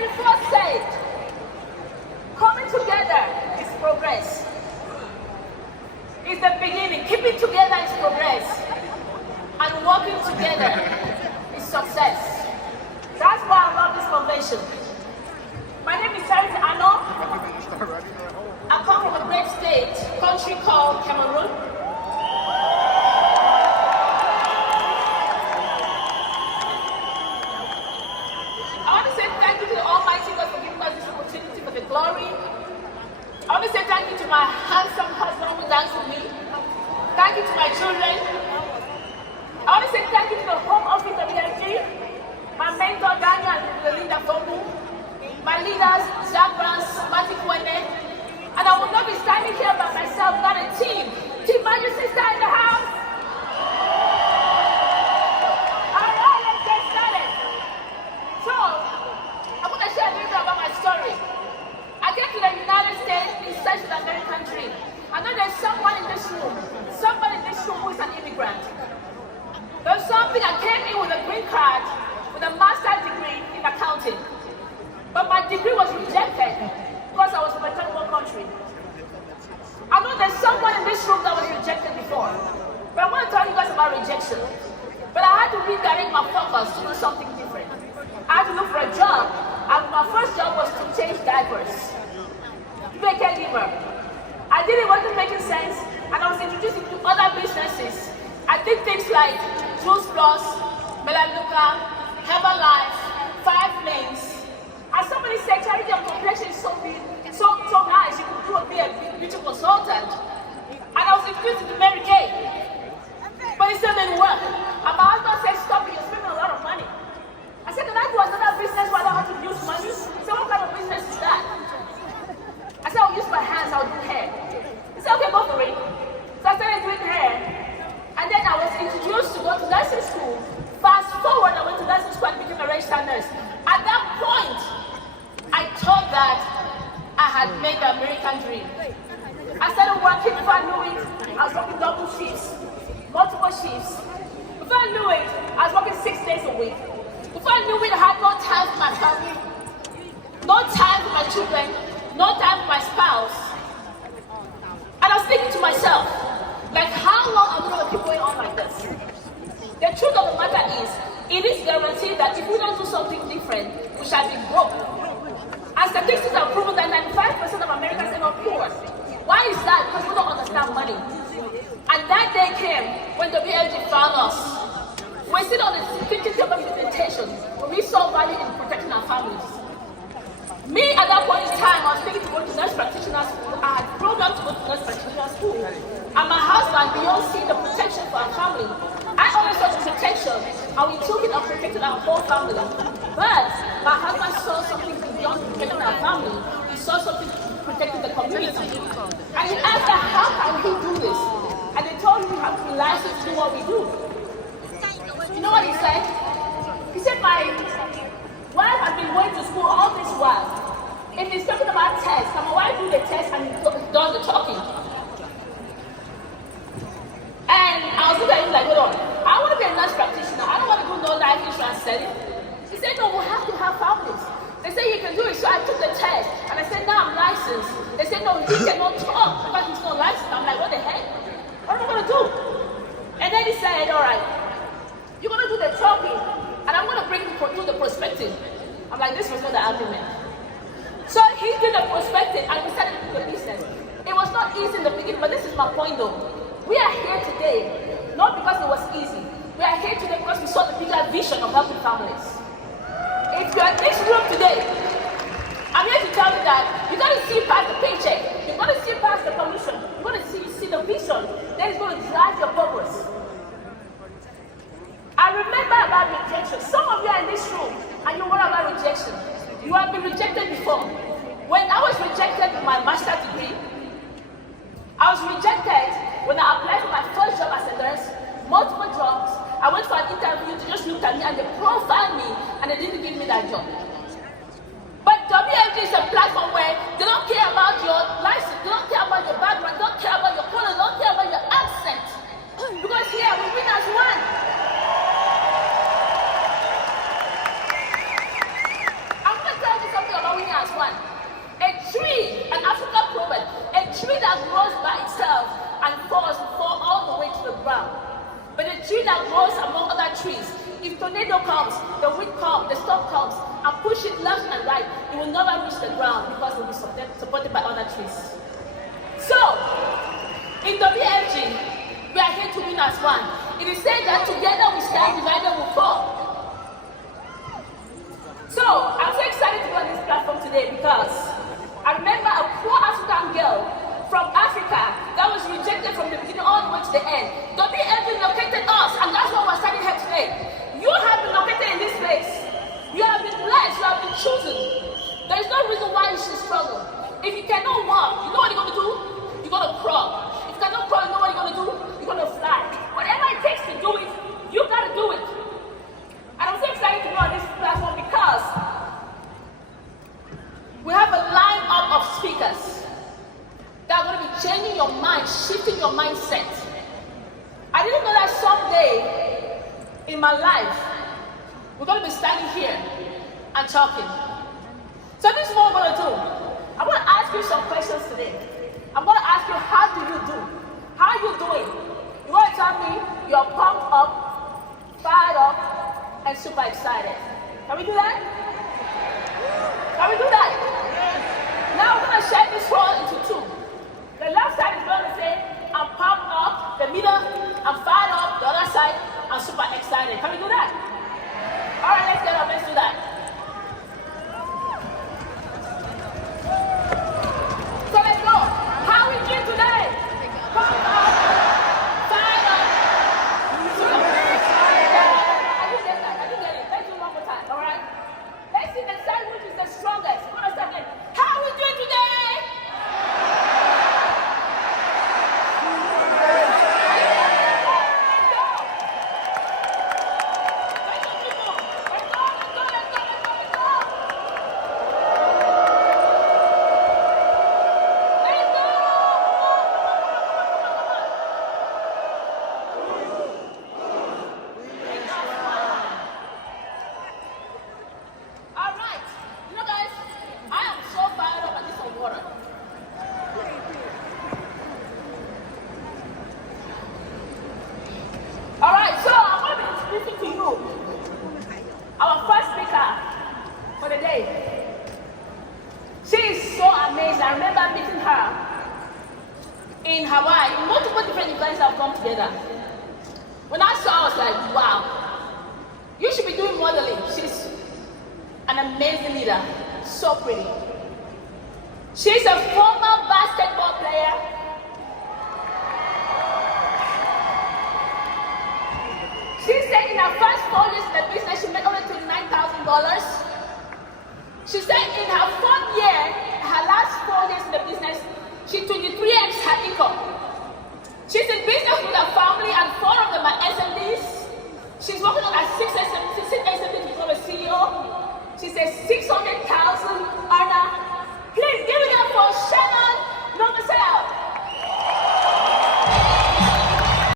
24 said, coming together is progress. It's the beginning. Keeping together is progress. And working together is success. That's why I love this convention. My name is Charity Ano. I come from a great state, country called Cameroon. I want to say thank you to the Almighty God for giving us this opportunity for the glory. I want to say thank you to my handsome husband who danced with me. Thank you to my children. I want to say thank you to the Home Office of ELG, my mentor Daniel and Linda Fomu, my leaders Jack Brans, Matthew Kwene, and I will not be standing here by myself without a team. Team Magic Sister in the house. All right, let's get started. So, I'm going to share a little bit about my story. I came to the United States in search of an American dream. I know there's someone in this room who is an immigrant. There's something I came in with a green card, with a master's degree in accounting. But my degree was rejected because I was from a third world country. I know there's someone in this room that was rejected before. But I want to tell you guys about rejection. But I had to redirect my focus to do something different. I had to look for a job. And my first job was to change diapers. To be a caregiver. I did it, wasn't making sense. And I was introduced to other businesses. I did things like Juice Plus, Melaleuca, Herbalife, 5 Lanes. And somebody said, Charity, your complexion is so nice, you could be a beauty consultant. And I was introduced to Mary Kay. But it still didn't work. And my husband said, stop it, you're spending a lot of money. I said, can I do another business where I don't have to use money? He said, what kind of business is that? I said, I'll use my hands, I'll do hair. He said, okay, go for it. So I started doing hair. And then I was introduced to go to nursing school. Fast forward, I went to nursing school and became a registered nurse. At that point, I thought that I had made the American dream. I started working. Before I knew it, I was working double shifts, multiple shifts. Before I knew it, I was working 6 days a week. Before I knew it, I had no time for my family, no time for my children, no time for my spouse. And I was thinking to myself, like, how long are we going to keep going on like this? The truth of the matter is, it is guaranteed that if we don't do something different, we shall be broke. And statistics have proven that 95% of Americans are not poor. Why is that? Because we don't understand money. And that day came when the BLG found us. We sit on the 50th implementation when we saw value in protecting our families. Me, at that point in time, I was thinking to go to nurse practitioner school. I had programmed to go to nurse practitioner school. And my husband, beyond seeing the protection for our family, I always thought of protection, and we took it and protected our whole family. But my husband saw something beyond protecting our family. He saw something protecting the community. And he asked us, how can we do this? And they told him we have to be licensed to do what we do. You know what he said? He said, my wife has been going to school all this while. If he's talking about tests, and my wife do the test and he does the talking. And I was looking at him like, hold on, I want to be a nurse practitioner. I don't want to do no life insurance selling. He said, no, we have to have families. They said, you can do it. So I took the test. And I said, now I'm licensed. They said, no, he cannot talk because he's not licensed. I'm like, what the heck? What am I going to do? And then he said, all right, you're going to do the talking. And I'm going to bring you do the prospecting. I'm like, this was not the argument. So he did the prospecting and we started to do the business. It was not easy in the beginning, but this is my point though. We are here today, not because it was easy. We are here today because we saw the bigger vision of helping families. If you're in this room today, I'm here to tell you that you got to see past the paycheck. You got to see past the commission. You got to see the vision that is going to drive your progress. I remember about rejection. Some of you are in this room and you worry about rejection. You have been rejected before. When I was rejected with my master's degree, I was rejected when I applied for my first job as a nurse, multiple jobs. I went for an interview, they just looked at me and they profiled me and they didn't give me that job. But WFG is a platform where they don't care about your license, they don't care about your background, they don't care about your color, they don't care about your accent. Because here we win as one. I'm going to tell you tornado comes, the wind comes, the storm comes, and push it left and right, it will never reach the ground because it will be supported by other trees. So, in WFG, we are here to win as one. It is said that together we stand, divided we fall. So, I'm so excited to be on this platform today because I remember a poor African girl from Africa that was rejected from the beginning all the way to the end. WFG located us, and that's why we're standing here today. You have been located in this place. You have been blessed, you have been chosen. There is no reason why you should struggle. If you cannot walk, you know what you're going to do? You're going to crawl. If you cannot crawl, you know what you're going to do? You're going to fly. Whatever it takes to do it, you got to do it. And I'm so excited to be on this platform because we have a line-up of speakers that are going to be changing your mind, shifting your mindset. I didn't know that someday in my life, we're going to be standing here and talking. So this is what we're going to do. I'm going to ask you some questions today. I'm going to ask you, how do you do? How are you doing? You want to tell me you're pumped up, fired up, and super excited. Can we do that? Can we do that? Now we're going to share this world into two. The left side is going to say, I'm pumped up. The middle, I'm fired up. The other side, I'm super excited. Can we do that? All right, let's get up. Let's do that. So let's go. How are we doing today? Pumped up, fired up, super excited. I didn't get that. I didn't get it. Let's do it one more time. All right? Let's see the side which is the strongest. Come on, second. How are we doing today? Our first speaker for the day. She is so amazing. I remember meeting her in Hawaii. In multiple different events have come together. When I saw her, I was like, wow, you should be doing modeling. She's an amazing leader, so pretty. She's a former basketball player.